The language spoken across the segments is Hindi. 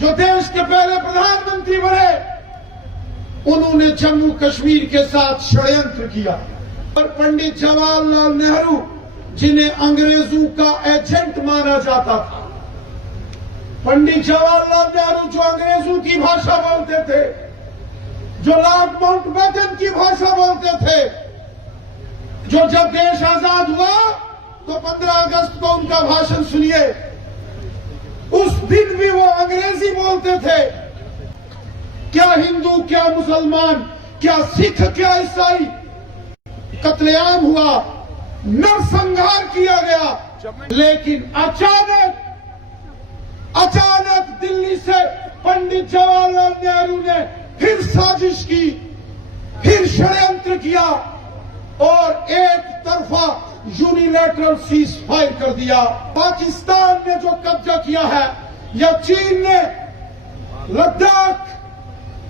जो देश के पहले प्रधानमंत्री बने, उन्होंने जम्मू कश्मीर के साथ षड्यंत्र किया। और पंडित जवाहरलाल नेहरू, जिन्हें अंग्रेजों का एजेंट माना जाता था, पंडित जवाहरलाल नेहरू जो अंग्रेजों की भाषा बोलते थे, जो लॉर्ड माउंटबेटन की भाषा बोलते थे, जो जब देश आजाद हुआ तो 15 अगस्त को उनका भाषण सुनिए, उस दिन भी वो अंग्रेजी बोलते थे। क्या हिंदू, क्या मुसलमान, क्या सिख, क्या ईसाई, कत्लेआम हुआ, नरसंहार किया गया। लेकिन अचानक दिल्ली से पंडित जवाहरलाल नेहरू ने फिर साजिश की, फिर षड्यंत्र किया और एक तरफा यूनिलैटरल सीज फायर कर दिया। पाकिस्तान ने जो कब्जा किया है, या चीन ने लद्दाख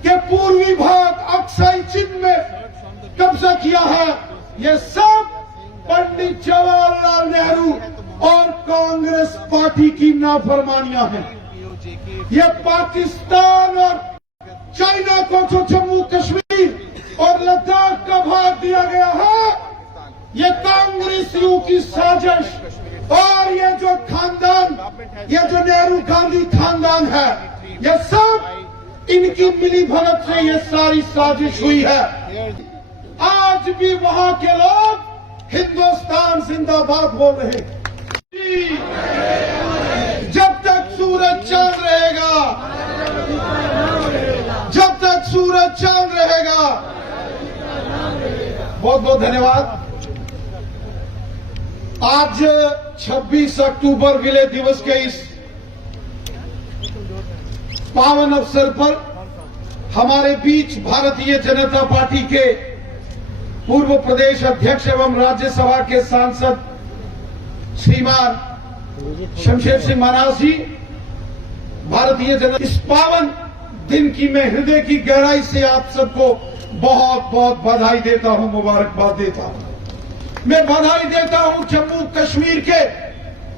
के पूर्वी भाग अक्साई चीन में कब्जा किया है, ये सब पंडित जवाहरलाल नेहरू और कांग्रेस पार्टी की नाफरमानियां हैं। ये पाकिस्तान और चाइना को जो जम्मू कश्मीर और लद्दाख का भाग दिया गया है, ये कांग्रेसियों की साजिश। और ये जो खानदान, ये जो नेहरू गांधी खानदान है, ये सब इनकी मिली भगत से ये सारी साजिश हुई है। आज भी वहां के लोग हिंदुस्तान जिंदाबाद बोल रहे हैं। जब तक सूरज चांद रहेगा, जब तक सूरज चांद रहेगा। बहुत बहुत धन्यवाद। आज 26 अक्टूबर विलय दिवस के इस पावन अवसर पर हमारे बीच भारतीय जनता पार्टी के पूर्व प्रदेश अध्यक्ष एवं राज्यसभा के सांसद श्रीमान शमशेर सिंह महाराज जी, भारतीय जनता, इस पावन दिन की मैं हृदय की गहराई से आप सबको बहुत बहुत बधाई देता हूं, मुबारकबाद देता हूं। मैं बधाई देता हूं जम्मू कश्मीर के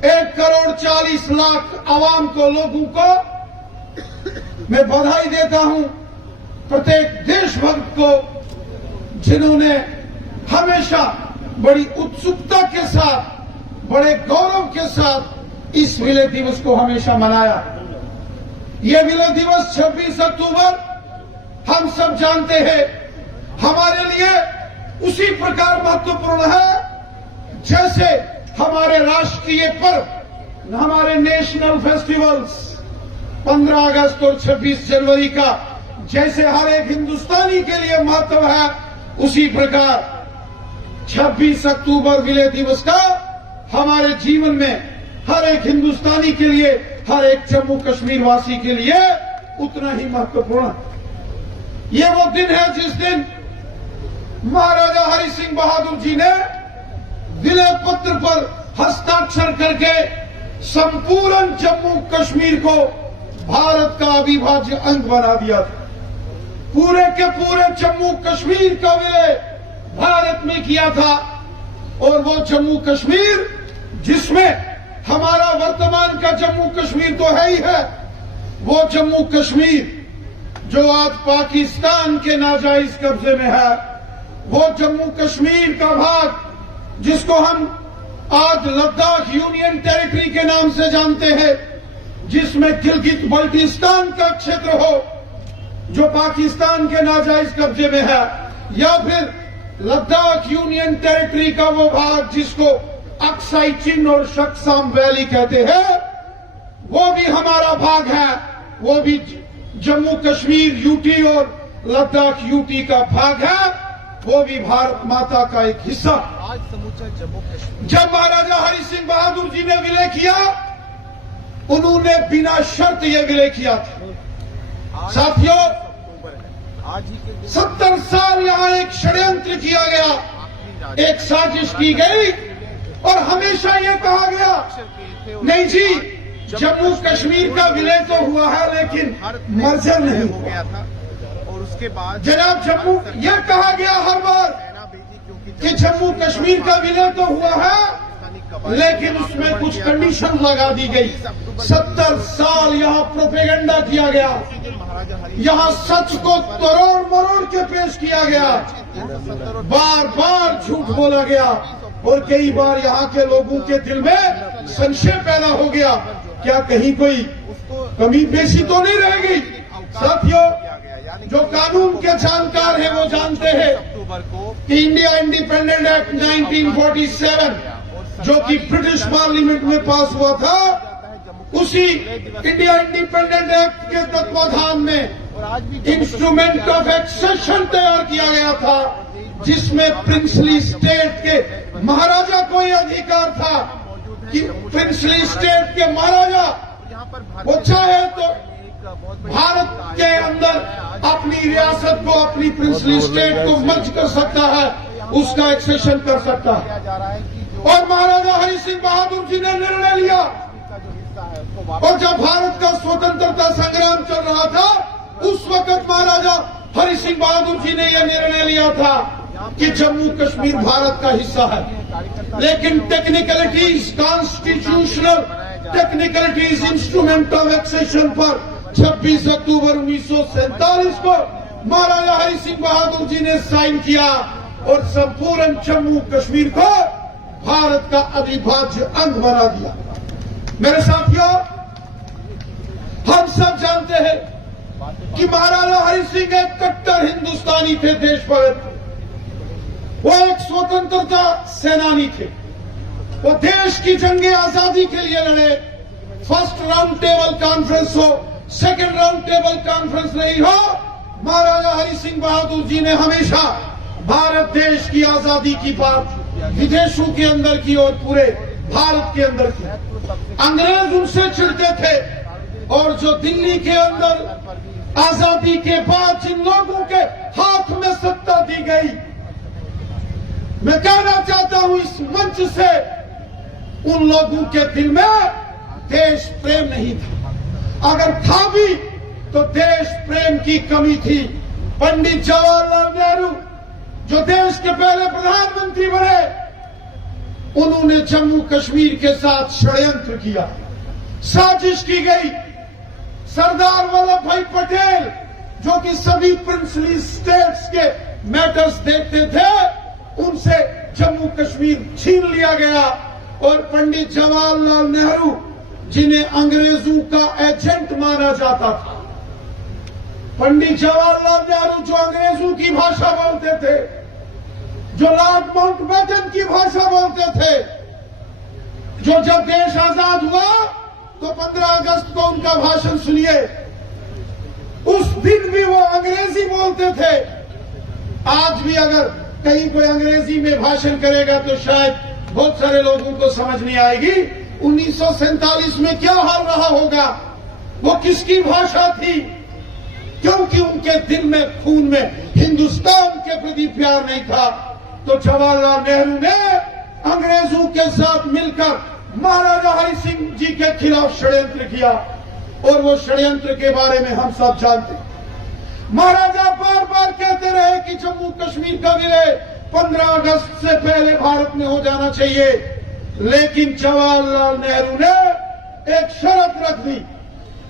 1,40,00,000 आवाम को, लोगों को। मैं बधाई देता हूं प्रत्येक देशभक्त को, जिन्होंने हमेशा बड़ी उत्सुकता के साथ, बड़े गौरव के साथ इस विलय दिवस को हमेशा मनाया। यह विलय दिवस 26 अक्टूबर हम सब जानते हैं, हमारे लिए उसी प्रकार महत्वपूर्ण है जैसे हमारे राष्ट्रीय पर्व, हमारे नेशनल फेस्टिवल्स 15 अगस्त और 26 जनवरी का जैसे हर एक हिंदुस्तानी के लिए महत्व है, उसी प्रकार 26 अक्टूबर विलय दिवस का हमारे जीवन में हर एक हिंदुस्तानी के लिए, हर एक जम्मू कश्मीर वासी के लिए उतना ही महत्वपूर्ण है। ये वो दिन है जिस दिन महाराजा हरि सिंह बहादुर जी ने विलय पत्र पर हस्ताक्षर करके संपूर्ण जम्मू कश्मीर को भारत का अविभाज्य अंग बना दिया था। पूरे के पूरे जम्मू कश्मीर का विलय भारत में किया था। और वो जम्मू कश्मीर जिसमें हमारा वर्तमान का जम्मू कश्मीर तो है ही है, वो जम्मू कश्मीर जो आज पाकिस्तान के नाजायज कब्जे में है, वो जम्मू कश्मीर का भाग जिसको हम आज लद्दाख यूनियन टेरिटरी के नाम से जानते हैं, जिसमें गिलगित बल्टिस्तान का क्षेत्र हो जो पाकिस्तान के नाजायज कब्जे में है, या फिर लद्दाख यूनियन टेरिटरी का वो भाग जिसको अक्साई चीन और शक्साम वैली कहते हैं, वो भी हमारा भाग है। वो भी जम्मू कश्मीर यूटी और लद्दाख यूटी का भाग है, वो भी भारत माता का एक हिस्सा। आज समूचा जम्मू कश्मीर, जब महाराजा हरि सिंह बहादुर जी ने विलय किया, उन्होंने बिना शर्त ये विलय किया था। साथियों, आज ही के 70 साल यहां एक षड्यंत्र किया गया, एक साजिश की गई और हमेशा ये कहा गया, नहीं जी, जम्मू कश्मीर का विलय तो हुआ है लेकिन मर्जर नहीं हो गया था। और उसके बाद जनाब, जम्मू यह कहा गया हर बार कि जम्मू कश्मीर का विलय तो हुआ है लेकिन उसमें कुछ कंडीशन लगा दी गई। 70 साल यहाँ प्रोपेगेंडा किया गया, महाराजा हरि यहाँ सच को तरोड़ मरोड़ के पेश किया गया, 370 और बार बार झूठ बोला गया और कई बार यहाँ के लोगों के दिल में संशय पैदा हो गया, क्या कहीं कोई उसको कमी पेशी तो नहीं रह गई। साथियों, किया गया, यानी जो कानून के जानकार हैं वो जानते हैं अक्टूबर को कि इंडिया इंडिपेंडेंट एक्ट 1947 जो कि ब्रिटिश पार्लियामेंट में पास हुआ था, उसी इंडिया इंडिपेंडेंट एक्ट के तत्वाधान में और आज भी इंस्ट्रूमेंट ऑफ एक्सेशन तैयार किया गया था, जिसमें प्रिंसली स्टेट के महाराजा को यह अधिकार था कि प्रिंसली स्टेट के महाराजा यहाँ पर वो चाहे तो एक बहुत बड़ी भारत के अंदर अपनी रियासत को, अपनी प्रिंसली स्टेट को मर्ज कर सकता है, उसका एक्सेशन कर सकता है। किया जा रहा है कि जो और महाराजा हरि सिंह बहादुर जी ने निर्णय लिया, का जो हिस्सा है उसको वापस और जब भारत का स्वतंत्रता संग्राम चल रहा था, उस वक्त महाराजा हरि सिंह बहादुर जी ने यह निर्णय लिया था कि जम्मू कश्मीर भारत का हिस्सा है। कार्यकर्ता लेकिन technicalities, constitutional technicalities instrument of accession पर 26 अक्टूबर 1947 को महाराजा हरि सिंह बहादुर जी ने साइन किया और संपूर्ण जम्मू कश्मीर को भारत का अविभाज्य अंग बना दिया। मेरे साथियों, हम सब जानते हैं कि महाराजा हरि सिंह एक कट्टर हिंदुस्तानी थे, देशभक्त। वो एक स्वतंत्रता सेनानी थे। वो देश की जंगे आजादी के लिए लड़े। फर्स्ट राउंड टेबल कॉन्फ्रेंस हो, सेकंड राउंड टेबल कॉन्फ्रेंस नहीं हो, महाराजा हरि सिंह बहादुर जी ने हमेशा भारत देश की आजादी की बात विदेशों के अंदर की और पूरे भारत के अंदर की। अंग्रेज उनसे चिढ़ते थे, और जो दिल्ली के अंदर आजादी के बाद जिन लोगों के हाथ में सत्ता दी गई, मैं कहना चाहता हूं इस मंच से, उन लोगों के दिल में देश प्रेम नहीं था। अगर था भी तो देश प्रेम की कमी थी। पंडित जवाहरलाल नेहरू जो देश के पहले प्रधानमंत्री बने, उन्होंने जम्मू कश्मीर के साथ षड्यंत्र किया, साजिश की गई। सरदार वल्लभ भाई पटेल जो कि सभी प्रिंसली स्टेट्स के मैटर्स देखते थे, उनसे जम्मू कश्मीर छीन लिया गया। और पंडित जवाहरलाल नेहरू जिन्हें अंग्रेजों का एजेंट माना जाता था, पंडित जवाहरलाल नेहरू जो अंग्रेजों की भाषा बोलते थे, जो लॉर्ड माउंटबेटन की भाषा बोलते थे, जो जब देश आजाद हुआ तो 15 अगस्त को उनका भाषण सुनिए, उस दिन भी वो अंग्रेजी बोलते थे। आज भी अगर कहीं कोई अंग्रेजी में भाषण करेगा तो शायद बहुत सारे लोगों को समझ नहीं आएगी 1947 में क्या हाल रहा होगा, वो किसकी भाषा थी, क्योंकि उनके दिल में, खून में हिंदुस्तान के प्रति प्यार नहीं था। तो जवाहरलाल नेहरू ने अंग्रेजों के साथ मिलकर महाराजा हरि सिंह जी के खिलाफ षड्यंत्र किया, और वो षड्यंत्र के बारे में हम सब जानते हैं। महाराजा बार बार कहते रहे कि जम्मू कश्मीर का विलय 15 अगस्त से पहले भारत में हो जाना चाहिए, लेकिन जवाहरलाल नेहरू ने एक शर्त रख दी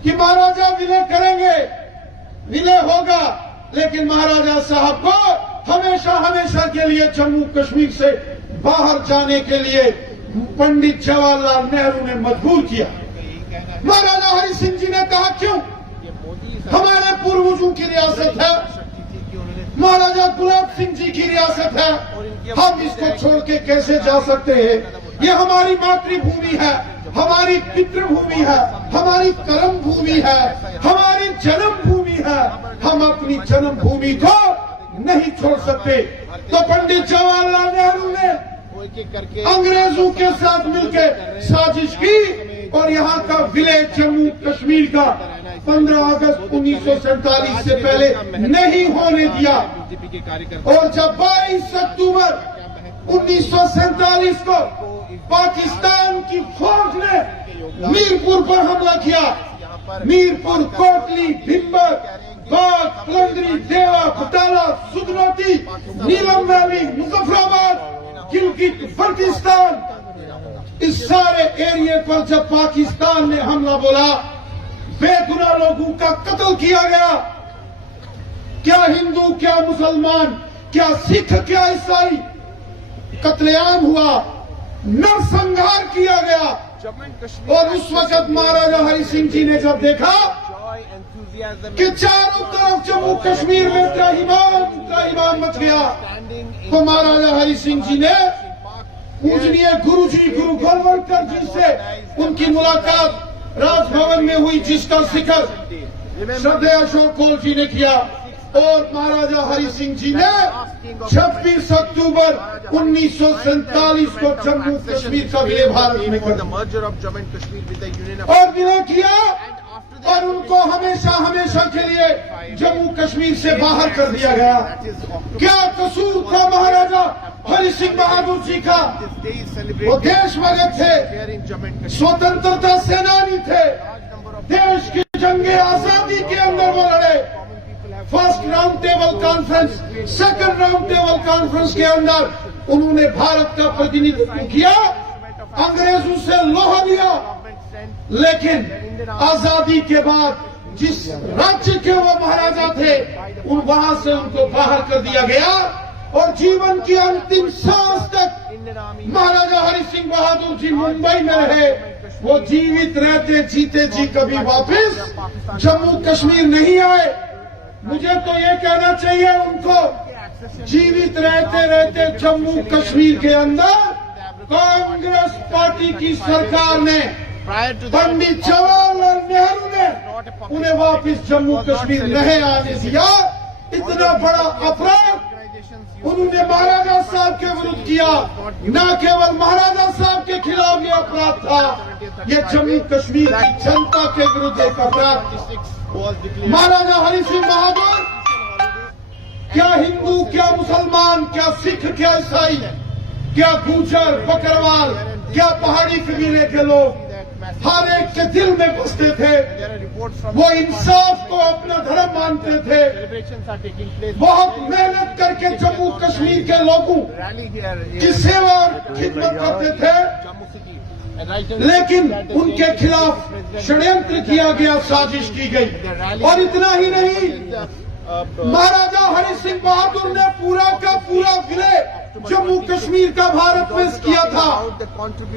कि महाराजा विलय करेंगे, विलय होगा, लेकिन महाराजा साहब को हमेशा हमेशा के लिए जम्मू कश्मीर से बाहर जाने के लिए पंडित जवाहरलाल नेहरू ने मजबूर किया। महाराजा हरि सिंह जी ने कहा, क्यों, हमारे पूर्वजों की रियासत है, महाराजा गुलाब सिंह जी की रियासत है, हम इसको छोड़ के कैसे जा सकते हैं? ये हमारी मातृभूमि है, हमारी पितृभूमि है, हमारी कर्म भूमि है, हमारी जन्म भूमि है, हम अपनी जन्म भूमि को नहीं छोड़ सकते। तो पंडित जवाहरलाल नेहरू ने अंग्रेजों के साथ मिलकर साजिश की और यहाँ का विलय जम्मू कश्मीर का 15 अगस्त 1947 से पहले नहीं होने दिया। और जब 22 अक्टूबर 1947 को पाकिस्तान की फौज ने मीरपुर पर हमला किया, मीरपुर, कोटली, भिंबर, बाग, कलंदरी, देवा, बटाला, सुधनौती, नीलम वैली, मुजफ्फराबाद, गिलगित, बल्टिस्तान, इस सारे एरिया पर जब पाकिस्तान ने हमला बोला, बेगुनाह लोगों का कत्ल किया गया, क्या हिंदू, क्या मुसलमान, क्या सिख, क्या ईसाई, कत्लेआम हुआ, नरसंहार किया गया। जम्मू एंड कश्मीर और उस वक्त महाराजा हरि सिंह जी ने जब देखा जॉय एंथुसियाज्म कि चारों तरफ जम्मू कश्मीर में त्राहिमाम मच गया, तो महाराजा हरि सिंह जी ने पूजनीय गुरु जी गुरु गोलवलकर जी से उनकी मुलाकात राजभवन में हुई, जिसका जिक्र श्रद्धेय अशोक कौल जी ने किया। और महाराजा हरि सिंह जी ने 26 अक्टूबर 1947 को जम्मू कश्मीर का विलय भारत में कर दिया और विलय किया, और उनको हमेशा हमेशा के लिए जम्मू कश्मीर से बाहर कर दिया गया। क्या कसूर था महाराजा हरि सिंह बहादुर जी का? वो देशभक्त थे, स्वतंत्रता सेनानी थे, देश की जंगे आजादी के अंदर वो लड़े। First round table conference, second round table conference के अंदर उन्होंने भारत का प्रतिनिधित्व किया, अंग्रेजों से लोहा लिया, लेकिन आजादी के बाद जिस राज्य के वो महाराजा थे वहां से उनको बाहर कर दिया गया, और जीवन की अंतिम सांस तक महाराजा हरि सिंह बहादुर जी मुंबई में रहे। वो जीवित रहते जीते जी कभी वापस जम्मू कश्मीर नहीं आए। मुझे तो ये कहना चाहिए उनको, जीवित रहते रहते जम्मू कश्मीर के अंदर कांग्रेस पार्टी की सरकार ने, पंडित जवाहरलाल नेहरू ने उन्हें वापस जम्मू कश्मीर नहीं आने दिया। इतना बड़ा अपराध उन्होंने महाराजा साहब के विरुद्ध किया। न केवल महाराजा साहब के खिलाफ ये अपराध था, ये जम्मू कश्मीर की जनता के विरुद्ध एक अपराध। महाराजा हरि सिंह बहादुर, क्या हिंदू, क्या मुसलमान, क्या सिख, क्या ईसाई, क्या गुर्जर, बकरवाल, क्या पहाड़ी कबीले के लोग, हर एक के दिल में बसते थे। वो इंसाफ को अपना धर्म मानते थे। बहुत मेहनत करके जम्मू कश्मीर के लोगों की सेवा और खिदमत करते थे, लेकिन उनके खिलाफ षड्यंत्र किया गया, साजिश की गई। और इतना ही नहीं, महाराजा हरि सिंह बहादुर ने पूरा का पूरा विलय जम्मू कश्मीर का भारत में किया था,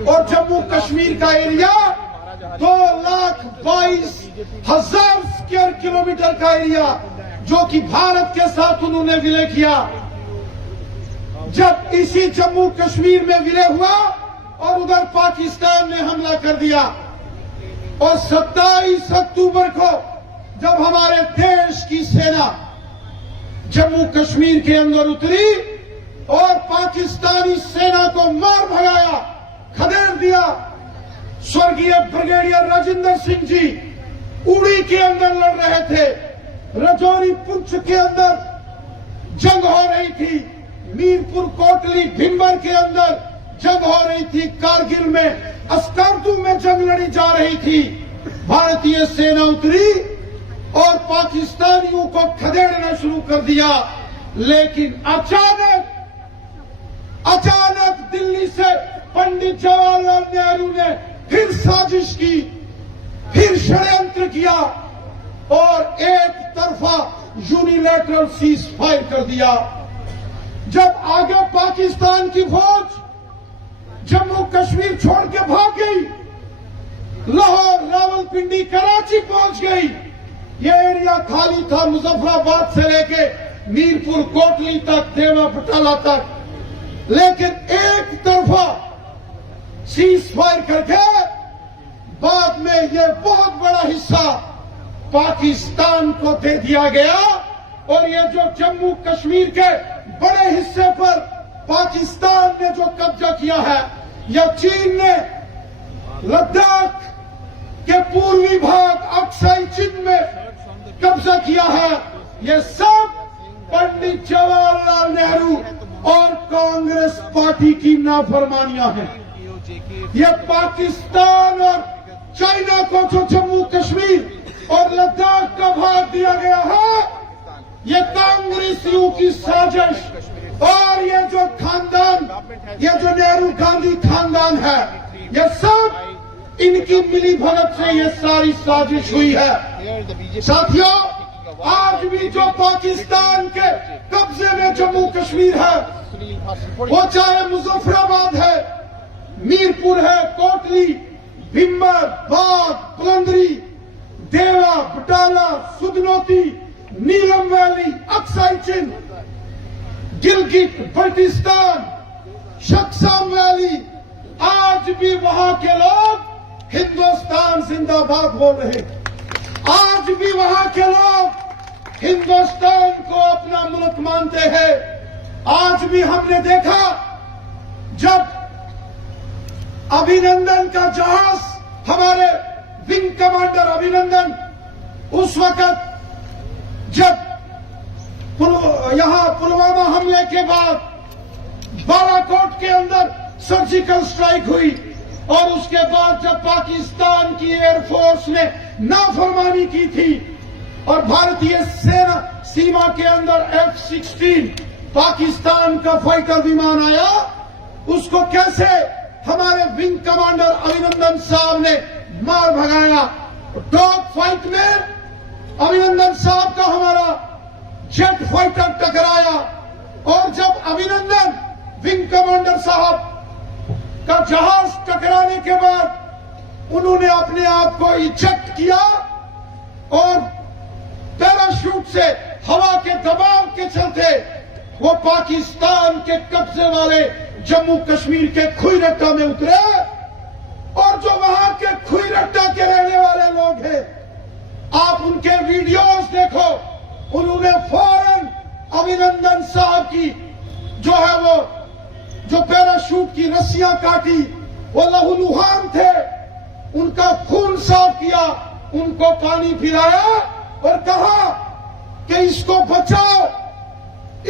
और जम्मू कश्मीर का एरिया 2,22,000 स्क्वायर किलोमीटर का एरिया, जो कि भारत के साथ उन्होंने विलय किया। जब इसी जम्मू कश्मीर में विलय हुआ और उधर पाकिस्तान ने हमला कर दिया, और 27 अक्टूबर को जब हमारे देश की सेना जम्मू कश्मीर के अंदर उतरी और पाकिस्तानी सेना को मार भगाया, खदेड़ दिया, स्वर्गीय ब्रिगेडियर राजेंद्र सिंह जी उड़ी के अंदर लड़ रहे थे, रजौरी पुंछ के अंदर जंग हो रही थी, मीरपुर कोटली भिंबर के अंदर जंग हो रही थी, कारगिल में अस्कार्दू में जंग लड़ी जा रही थी। भारतीय सेना उतरी और पाकिस्तानियों को खदेड़ना शुरू कर दिया, लेकिन अचानक दिल्ली से पंडित जवाहरलाल नेहरू ने फिर साजिश की, फिर षड्यंत्र किया और एक तरफा यूनिलैटरल सीज फायर कर दिया। जब आगे पाकिस्तान की फौज जम्मू कश्मीर छोड़ के भाग गई, लाहौर, रावलपिंडी, कराची पहुंच गई, ये एरिया खाली था मुजफ्फराबाद से लेके मीरपुर कोटली तक, देवा बटाला तक, लेकिन एक तरफा सीज फायर करके बाद में ये बहुत बड़ा हिस्सा पाकिस्तान को दे दिया गया। और ये जो जम्मू कश्मीर के बड़े हिस्से पर पाकिस्तान ने जो कब्जा किया है, या चीन ने लद्दाख के पूर्वी भाग अक्साई चीन में कब्जा किया है, ये सब पंडित जवाहरलाल नेहरू और कांग्रेस पार्टी की नाफरमानियां हैं। ये पाकिस्तान और चाइना को जो जम्मू कश्मीर और लद्दाख का भाग दिया गया है, ये कांग्रेसियों की साजिश। और ये जो खानदान, ये जो नेहरू गांधी खानदान है, ये सब इनकी मिली भगत से ये सारी साजिश हुई है। Here the BJP साथियों, आज भी जो पाकिस्तान के कब्जे में जम्मू कश्मीर है, Sunil Bhatt वो चाहे मुजफ्फराबाद है, मीरपुर है, कोटली, भिम्बर, बाग, बुलंदरी, देवा, बटाला, सुदनौती, नीलम वैली, अक्साई चिन, गिलगिट, बल्टिस्तान, शक्सम वैली, आज भी वहां के लोग हिंदुस्तान जिंदाबाद बोल रहे हैं। आज भी वहां के लोग हिंदुस्तान को अपना मुल्क मानते हैं। आज भी हमने देखा जब अभिनंदन का जहाज, हमारे विंग कमांडर अभिनंदन, उस वक्त जब यहां पुलवामा हमले के बाद बालाकोट के अंदर सर्जिकल स्ट्राइक हुई और उसके बाद जब पाकिस्तान की एयरफोर्स ने नाफरमानी की थी और भारतीय सेना सीमा के अंदर F-16 पाकिस्तान का फाइटर विमान आया, उसको कैसे हमारे विंग कमांडर अभिनंदन साहब ने मार भगाया। डॉग फाइट में अभिनंदन साहब का हमारा जेट फाइटर टकराया और जब अभिनंदन विंग कमांडर साहब का जहाज टकराने के बाद उन्होंने अपने आप को इजेक्ट किया और पैराशूट से हवा के दबाव के चलते वो पाकिस्तान के कब्जे वाले जम्मू कश्मीर के खुईरट्टा में उतरे और जो वहां के खुईरट्टा के रहने वाले लोग हैं, आप उनके वीडियोस देखो, उन्होंने फौरन अभिनंदन साहब की जो है वो जो पैराशूट की रस्सियां काटी, वो लहूलुहान थे, उनका खून साफ किया, उनको पानी पिलाया और कहा कि इसको बचाओ,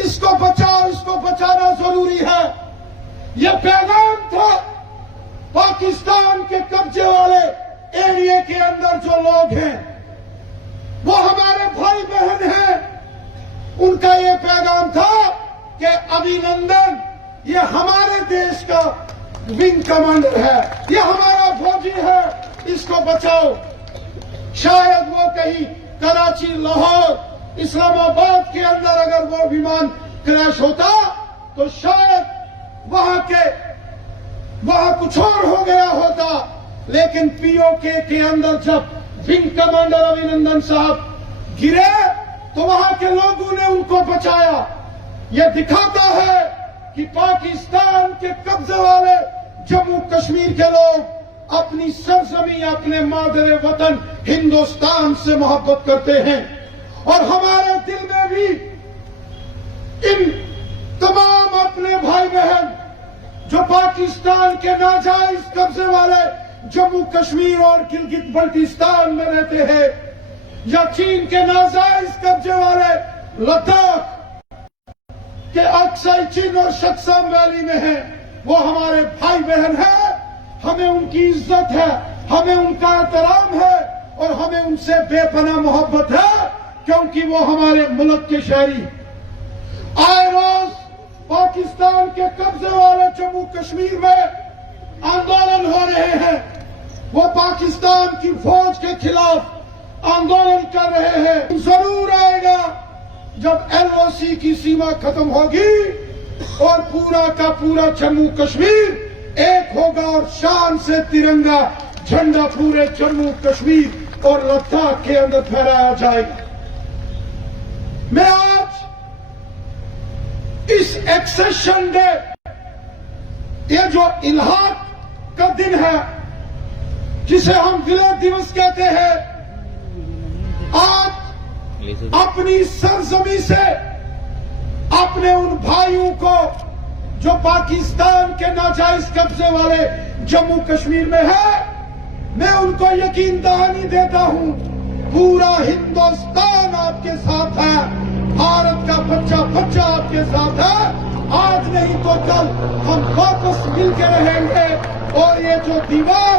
इसको बचाओ, इसको बचाना जरूरी है। यह पैगाम था पाकिस्तान के कब्जे वाले एरिया के अंदर जो लोग हैं, वो हमारे भाई बहन हैं, उनका यह पैगाम था कि अभिनंदन ये हमारे देश का विंग कमांडर है, ये हमारा फौजी है, इसको बचाओ। शायद वो कहीं कराची, लाहौर, इस्लामाबाद के अंदर अगर वो विमान क्रैश होता तो शायद वहां कुछ और हो गया होता, लेकिन पीओके के अंदर जब विंग कमांडर अभिनंदन साहब गिरे तो वहां के लोगों ने उनको बचाया। यह दिखाता है कि पाकिस्तान के कब्जे वाले जम्मू कश्मीर के लोग अपनी सरजमी, अपने मादरे वतन हिंदुस्तान से मोहब्बत करते हैं और हमारे दिल में भी इन तमाम अपने भाई बहन जो पाकिस्तान के नाजायज कब्जे वाले जम्मू कश्मीर और गिलगित बल्टिस्तान में रहते हैं या चीन के नाजायज कब्जे वाले लद्दाख के अक्साई चिन और शक्सम वैली में है, वो हमारे भाई बहन है। हमें उनकी इज्जत है, हमें उनका एहतराम है और हमें उनसे बेपनाह मोहब्बत है, क्योंकि वो हमारे मुल्क के शहरी। आए रोज पाकिस्तान के कब्जे वाले जम्मू कश्मीर में आंदोलन हो रहे हैं, वो पाकिस्तान की फौज के खिलाफ आंदोलन कर रहे हैं। जरूर आएगा जब LOC की सीमा खत्म होगी और पूरा का पूरा जम्मू कश्मीर एक होगा और शान से तिरंगा झंडा पूरे जम्मू कश्मीर और लद्दाख के अंदर फहराया जाएगा। मैं आज इस एक्सेशन डे, ये जो इल्हाक का दिन है जिसे हम विलय दिवस कहते हैं, आज अपनी सरजमी से अपने उन भाइयों को जो पाकिस्तान के नाजायज कब्जे वाले जम्मू कश्मीर में है, मैं उनको यकीन दहानी देता हूं, पूरा हिंदुस्तान आपके साथ है, भारत का बच्चा बच्चा आपके साथ है। आज नहीं तो कल हम वापस मिलकर रहेंगे और ये जो दीवार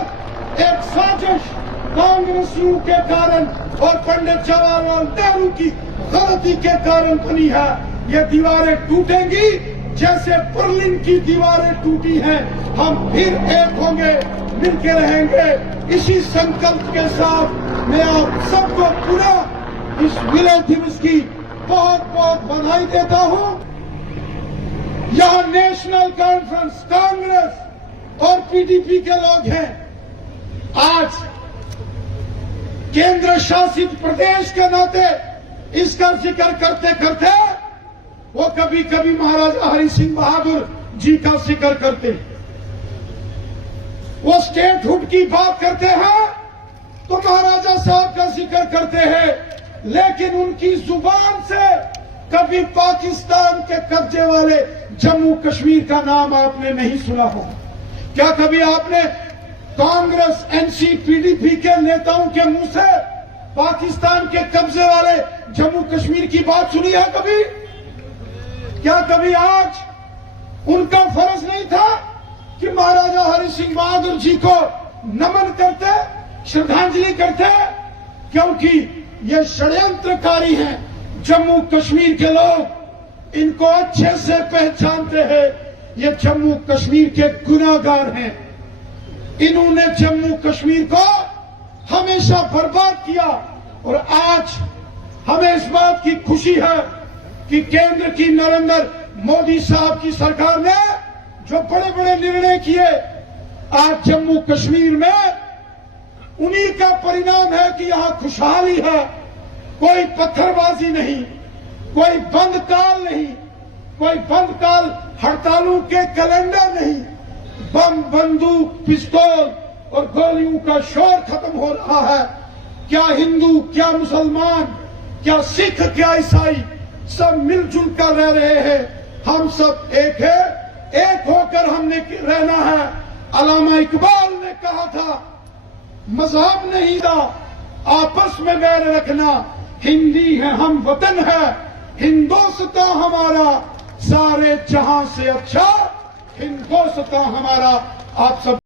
एक साजिश कांग्रेसियों के कारण और पंडित जवाहरलाल नेहरू की गलती के कारण बनी है, ये दीवारें टूटेंगी जैसे बर्लिन की दीवारें टूटी हैं। हम फिर एक होंगे। मिलके रहेंगे। इसी संकल्प के साथ मैं आप सबको पुनः इस विलय दिवस की बहुत बहुत बधाई देता हूं। यहां नेशनल कॉन्फ्रेंस, कांग्रेस और पीडीपी के लोग हैं। आज केंद्र शासित प्रदेश के नाते इसका जिक्र करते करते वो कभी कभी महाराजा हरि सिंह बहादुर जी का जिक्र करते हैं। वो स्टेटहुड की बात करते हैं तो महाराजा साहब का जिक्र करते हैं, लेकिन उनकी जुबान से कभी पाकिस्तान के कब्जे वाले जम्मू कश्मीर का नाम आपने नहीं सुना होगा। क्या कभी आपने कांग्रेस, एनसी, पीडीपी के नेताओं के मुंह से पाकिस्तान के कब्जे वाले जम्मू कश्मीर की बात सुनी है कभी? क्या कभी आज उनका फर्ज नहीं था कि महाराजा हरि सिंह बहादुर जी को नमन करते, श्रद्धांजलि करते? क्योंकि ये षड्यंत्रकारी हैं। जम्मू कश्मीर के लोग इनको अच्छे से पहचानते हैं। ये जम्मू कश्मीर के गुनाहगार हैं। इन्होंने जम्मू कश्मीर को हमेशा बर्बाद किया और आज हमें इस बात की खुशी है कि केंद्र की नरेंद्र मोदी साहब की सरकार ने जो बड़े बड़े निर्णय किए, आज जम्मू कश्मीर में उन्हीं का परिणाम है कि यहां खुशहाली है। कोई पत्थरबाजी नहीं, कोई बंद काल नहीं, कोई बंद काल हड़तालों के कैलेंडर नहीं। बम, बंदूक, पिस्तौल और गोलियों का शोर खत्म हो रहा है। क्या हिंदू, क्या मुसलमान, क्या सिख, क्या ईसाई, सब मिलजुल कर रह रहे हैं। हम सब एक है, एक होकर हमने रहना है। अल्लामा इकबाल ने कहा था, मजहब नहीं था, आपस में बैर रखना। हिंदी है, हम वतन है, हिंदुस्तान हमारा सारे जहां से अच्छा, हिंदुस्तान हमारा। आप सब